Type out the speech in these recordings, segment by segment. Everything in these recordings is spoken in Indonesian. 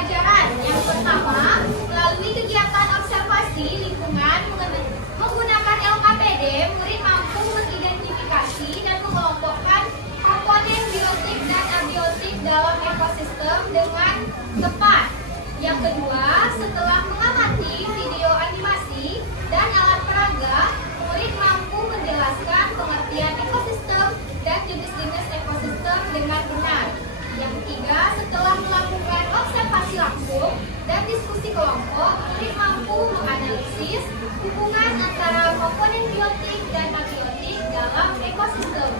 pembelajaran. Yang pertama, melalui kegiatan observasi lingkungan menggunakan LKPD, murid mampu mengidentifikasi dan mengelompokkan komponen biotik dan abiotik dalam ekosistem dengan tepat. Yang kedua, setelah mengamati video animasi dan alat peraga, murid mampu menjelaskan pengertian ekosistem dan jenis-jenis ekosistem dengan benar. Yang ketiga, setelah melakukan observasi langsung dan diskusi kelompok, murid mampu menganalisis hubungan antara komponen biotik dan abiotik dalam ekosistem.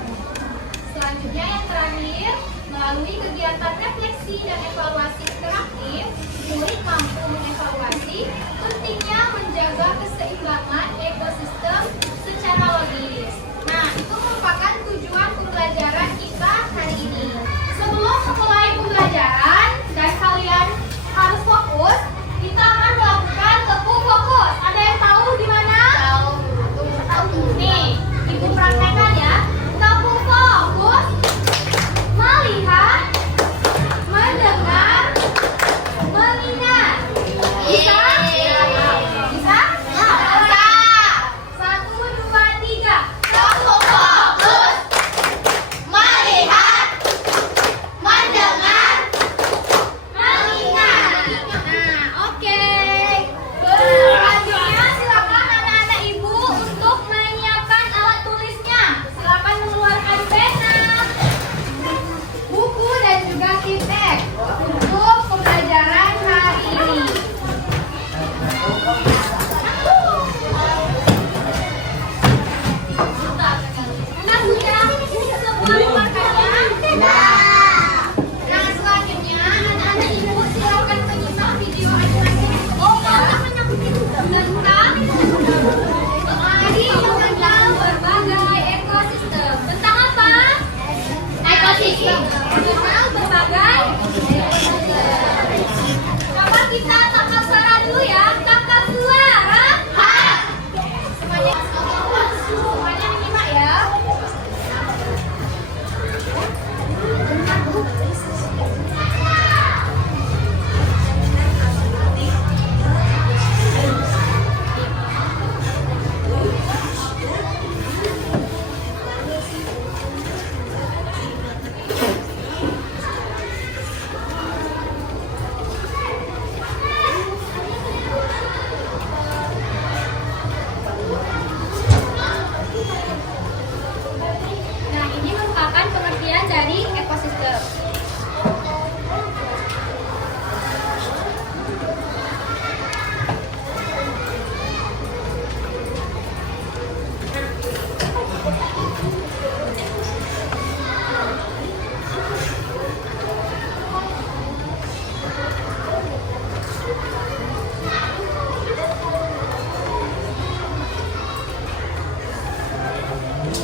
Selanjutnya yang terakhir, melalui kegiatan refleksi dan evaluasi interaktif, murid mampu mengevaluasi pentingnya menjaga keseimbangan ekosistem secara logis. Nah, itu merupakan tujuan pembelajaran kita hari ini. Sebelum memulai pembelajaran dan kalian harus fokus, kita akan melakukan tepuk fokus. Ada yang tahu di mana? Tahu. Nih, ibu praktekkan ya. Tepuk fokus. Melihat, mendengar, mengingat. Bisa? Bisa? Bisa. 1, 2, 3. Tepuk fokus. Melihat. Mendengar. Mengingat. Nah, oke. Selanjutnya silakan anak-anak ibu untuk menyiapkan alat tulisnya. Silakan mengeluarkan pena, buku dan juga kitab untuk pembelajaran hari ini. Nah, sudah semua memakannya? Nah, selanjutnya anak-anak ibu silakan menyimak video animasi tentang mengenali tentang berbagai ekosistem. Tentang apa? Ekosistem. Tentang berbagai ekosistem. Kapan kita tangkap suara dulu ya? Tangkap suara. Semuanya menyimak ya. Nah, ini merupakan pengertian dari ekosistem.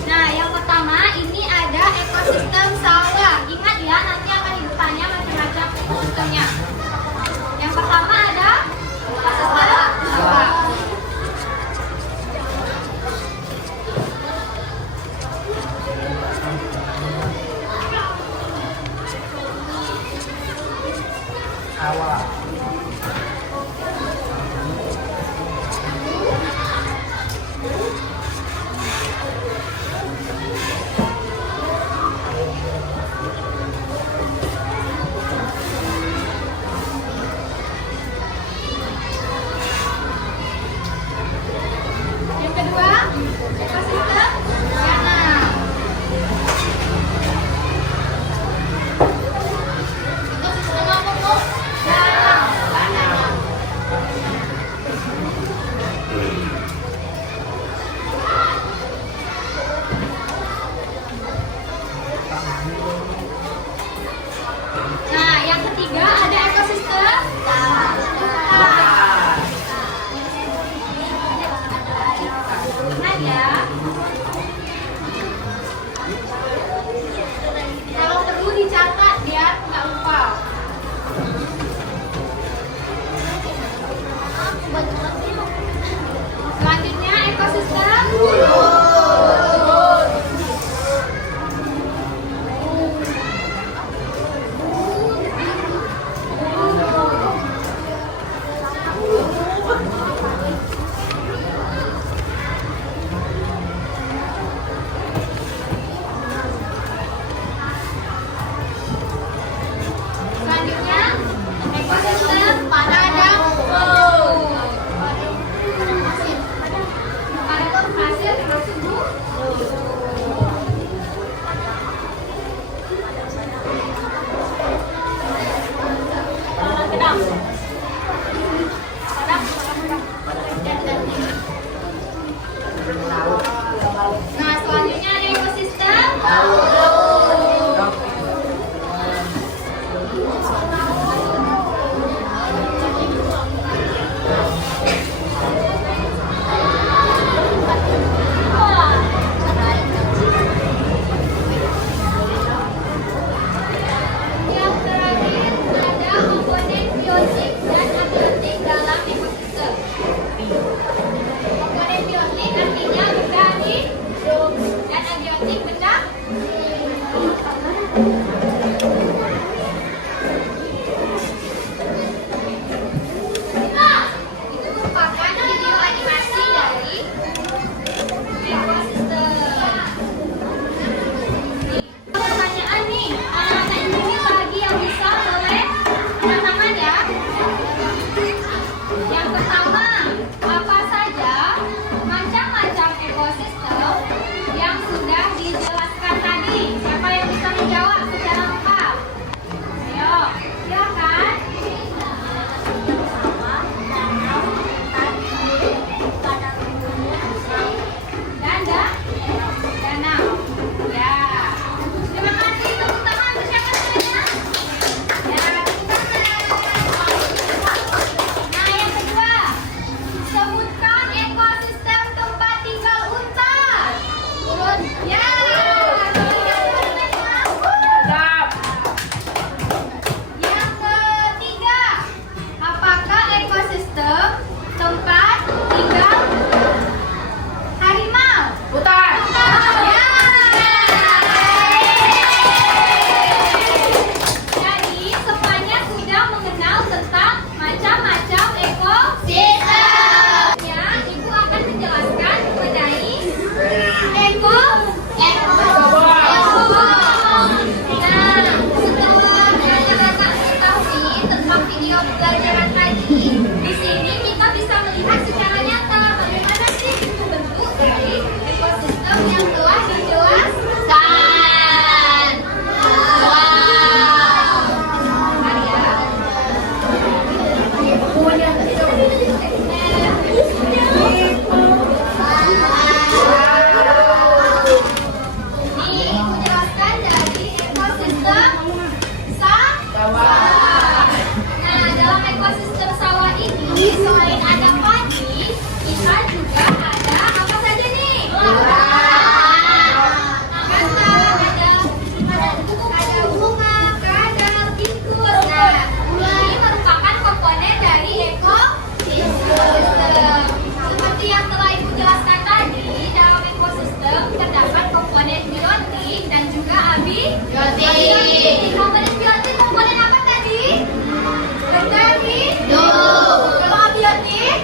Nah, yang pertama ini ada ekosistem sawah. Ingat ya, nanti akan ditanya macam-macam ekosistemnya. Yang pertama ada ekosistem sawah. Yang kedua, ekosistem danau. Ekosistem apa, Bu? Danau. Nah, yang ketiga ada ekosistem hutan. Ingat ya. Kalau perlu dicatat biar nggak lupa. Selanjutnya ekosistem pertama, apa saja macam-macam ekosistem yang sudah dijelaskan tadi? Siapa yang bisa menjawab secara lengkap? Ayo, silakan. Danau. Ya. Terima kasih. Tepuk tangan untuk siapa namanya? Ya, tepuk tangan. Nah, yang kedua, sebutkan ekosistem tempat tinggal unta. Turun. Ya. Yang ketiga, apakah ekosistem tempat tinggal harimau? Putar. Ya. Jadi semuanya sudah mengenal tentang macam-macam ekosistem. Ya, Ibu akan menjelaskan mengenai ekosistem. Nah, setelah Kakak mengetahui tentang video pembelajaran tadi, di sini kita bisa melihat secara nyata bagaimana sih bentuk dari ekosistem yang telah dijelaskan. Bentar ya. Ini Ibu jelaskan dari ekosistem sawah. Nah, dalam ekosistem sawah ini selain ada padi, kita juga ada apa saja nih? Ada bunga, kadal, tikus. Nah, ini merupakan komponen dari ekosistem. Seperti yang telah Ibu jelaskan tadi, dalam ekosistem terdapat komponen biotik dan juga abiotik. Komponen biotik komponen apa tadi? Dari kalau abiotik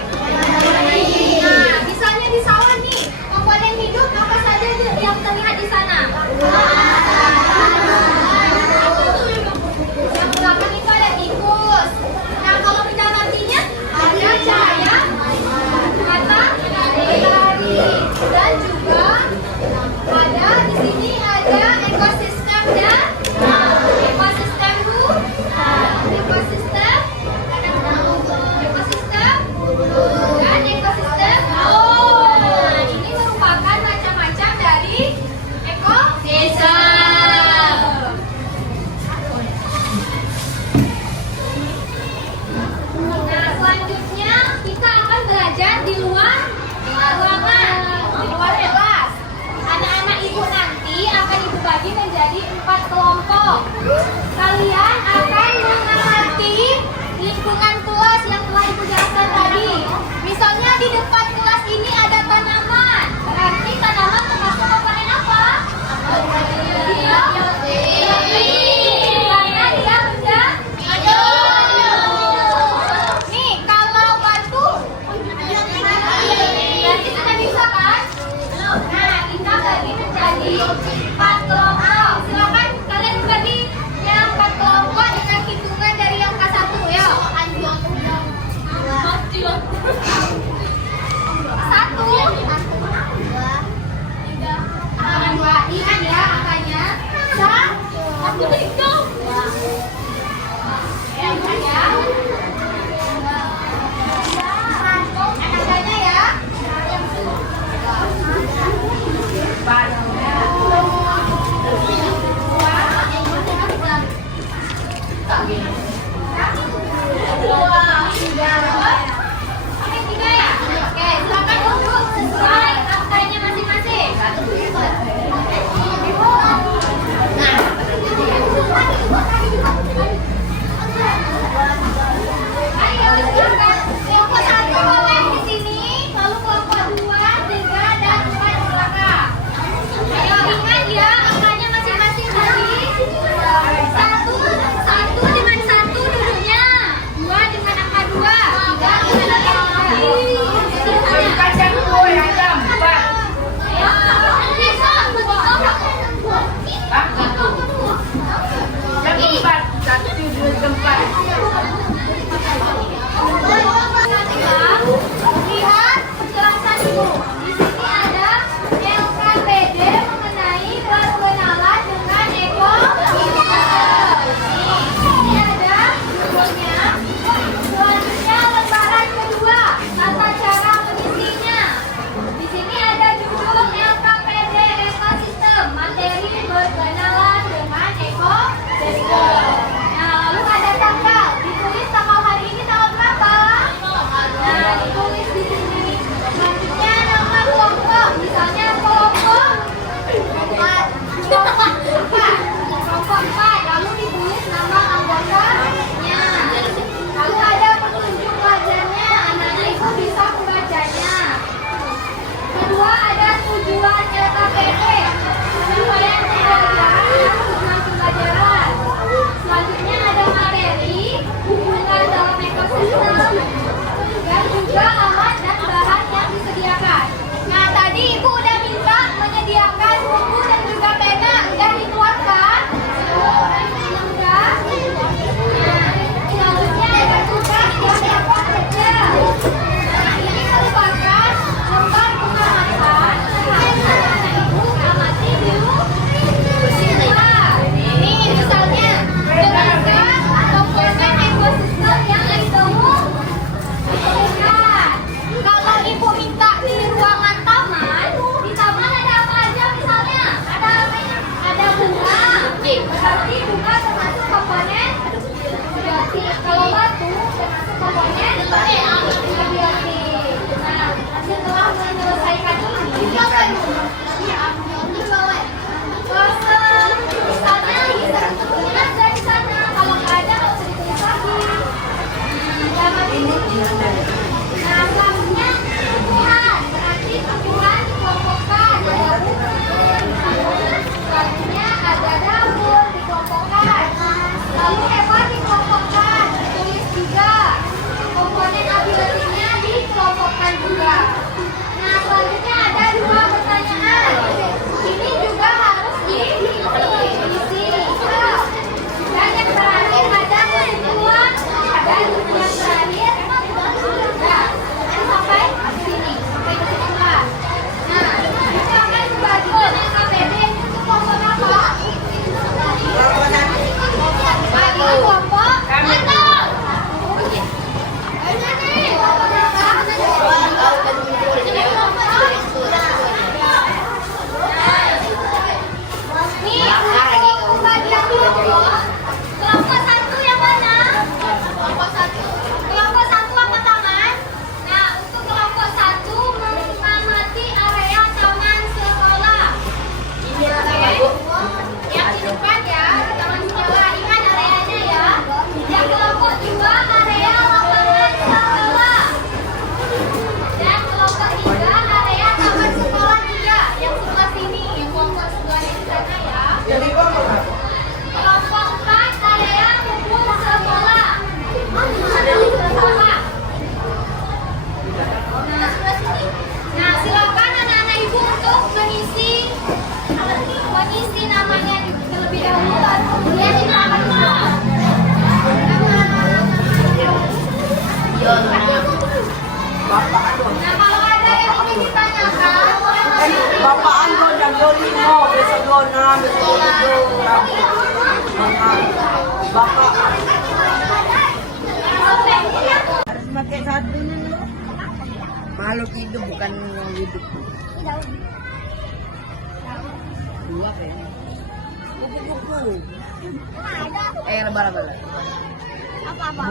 Bapak Andon. Nah, kalau ada yang ingin ditanyakan, boleh tanya. Bapak Andon yang Dolino, besok Dona, besok Dona. Bapak harus pakai satu. Makhluk hidup bukan yang hidup. Dua kayaknya. Kupu-kupu. Lebah-lebah. Apa-apa?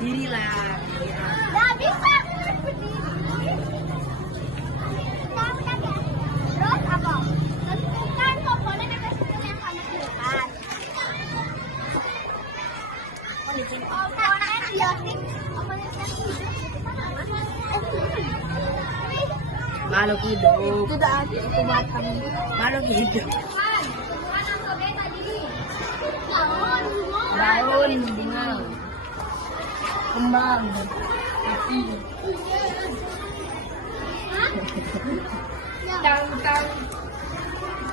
Berdirilah. Nggak bisa. Terus apa? Tentukan komponen yang tersebut yang kamu pilihkan. Komponen biotik, komponen yang hidup. Makhluk hidup. Tidak ada itu batang. Makhluk hidup. Tuhan atau beta diri. Daun, bunga, kembang, Daun-daun.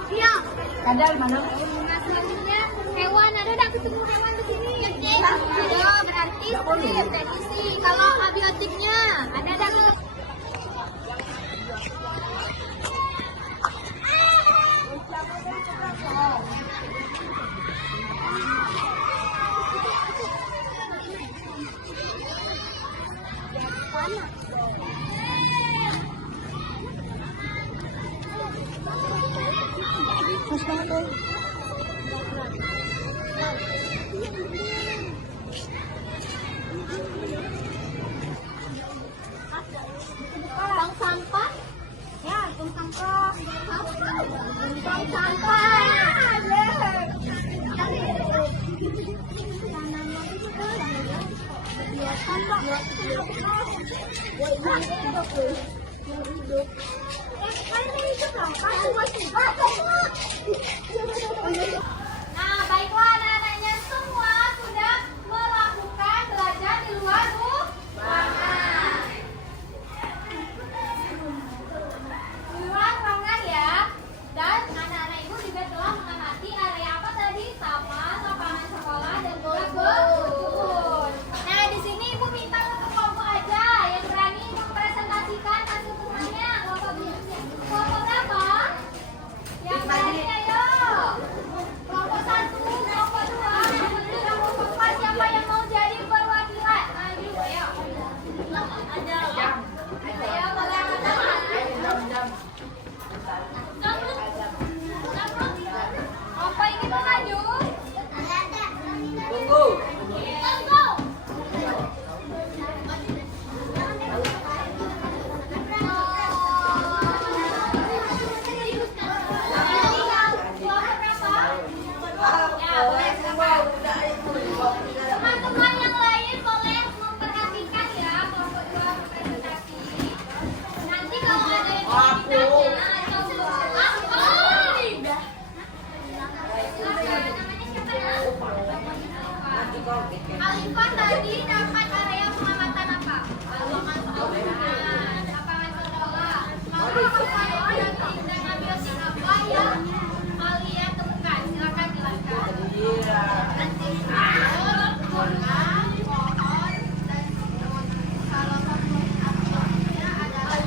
Iya. kadal mana? Nah, selanjutnya hewan. Ada nggak ketemu hewan di sini? Ada, berarti definisi. Kalau abiotiknya, ada nggak ketemu? Tong sampah. Ya, tong sampah. Tong sampah. Nah, baiklah anak-anaknya semua sudah melakukan belajar di luar ruangan. Di luar ruangan ya. Dan anak-anak ibu juga telah mengamati area apa tadi? Taman, lapangan sekolah, dan juga kebun. Nah, di sini ibu minta untuk kelompok aja yang berani mempresentasikan hasil rumahnya. Kelompok berapa? Yang berani ayo. Kelompok 1, kelompok 2, kelompok 3, kelompok 4. Siapa yang mau jadi perwakilan? Maju, ayo. Ayo, boleh angkat Apa ingin maju? Tunggu. Tunggu. Teman-teman yang lain boleh memperhatikan ya kelompok 2 presentasi. Nanti kalau ada yang ingin ditanya atau Alifan tadi dapat area pengamatan apa? Lapangan sekolah. Lapangan sekolah. Lalu abiotik dan abiotik apa yang kalian temukan? Silakan jelaskan. Pohon dan kalau komponen abiotикnya adalah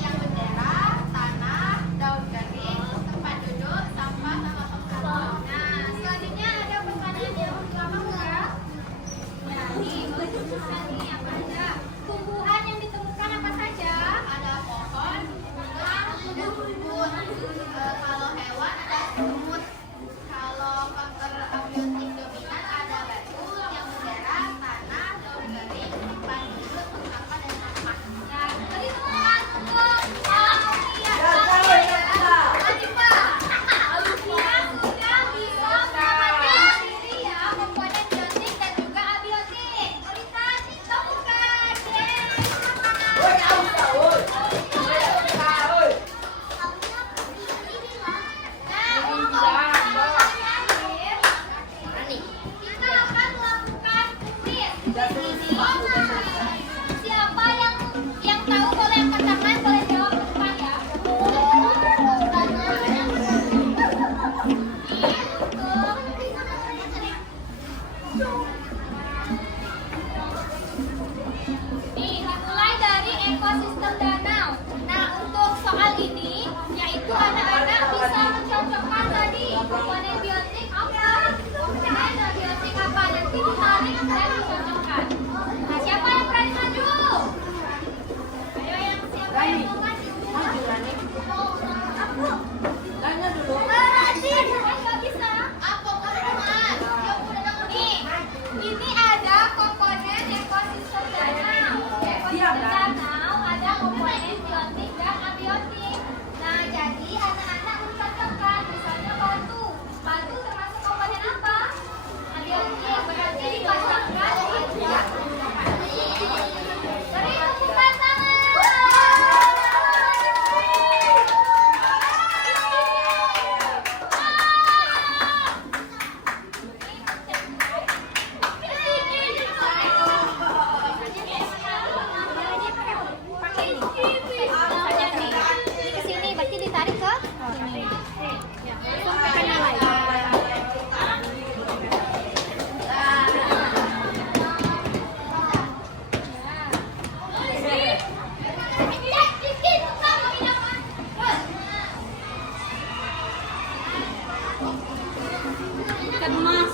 yang bendera, tanah, daun kering, tempat duduk, sampah, sama sampah. Nah, selanjutnya ada pertanyaan yang pertama enggak? Nah, ini ikan emas.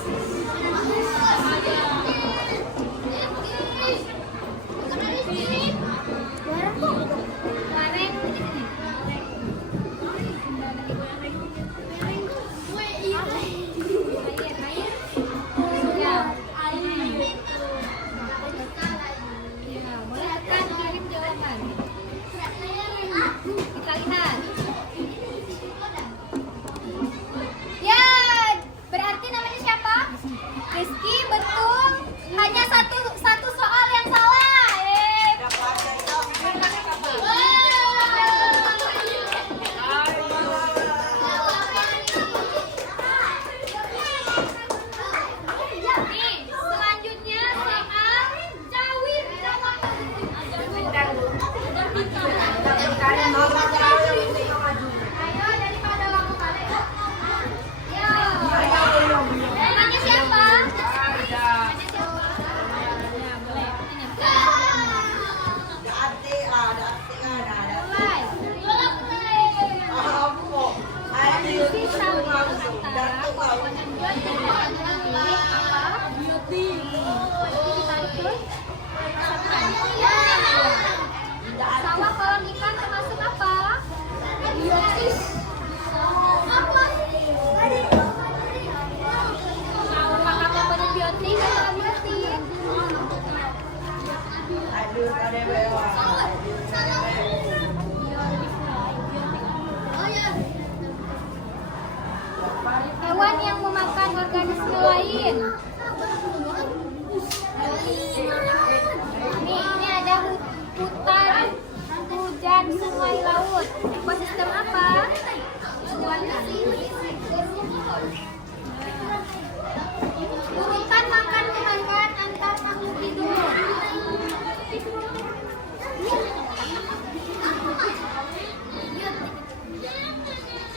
Kita lihat. Ya, berarti namanya siapa? Rizky, betul. Hanya satu soal yang salah. Nih, selanjutnya soal jawin. Ayo daripada lama balik. Ya. Namanya siapa? Sawah kolam ikan termasuk apa? Biotis. Apakah komponen biotik atau abiotik? Hewan yang memakan organisme lain. Nih, ini ada hutan, hujan, sungai, laut. Ekosistem apa? Urutan makan memakan antar makhluk hidup.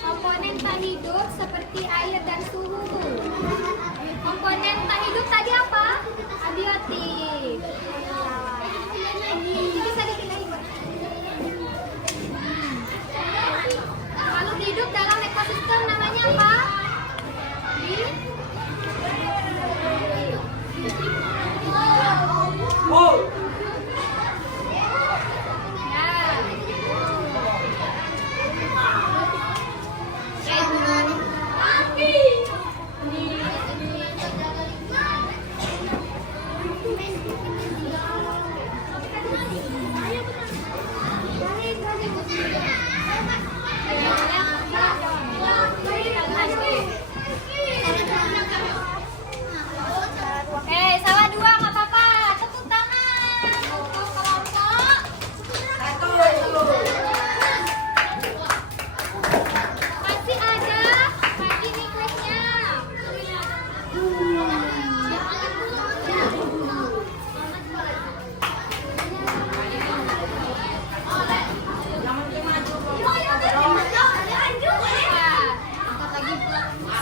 Komponen tak hidup seperti air dan suhu. Komponen tak hidup tadi apa? Abiotik. Bisa dikit lagi, Pak. Makhluk hidup dalam ekosistem namanya apa? Salah dua nggak apa-apa. Tepuk tangan untuk kelompok. Masih ada ini kuisnya.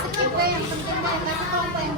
Skip yang penting kasih kelompok yang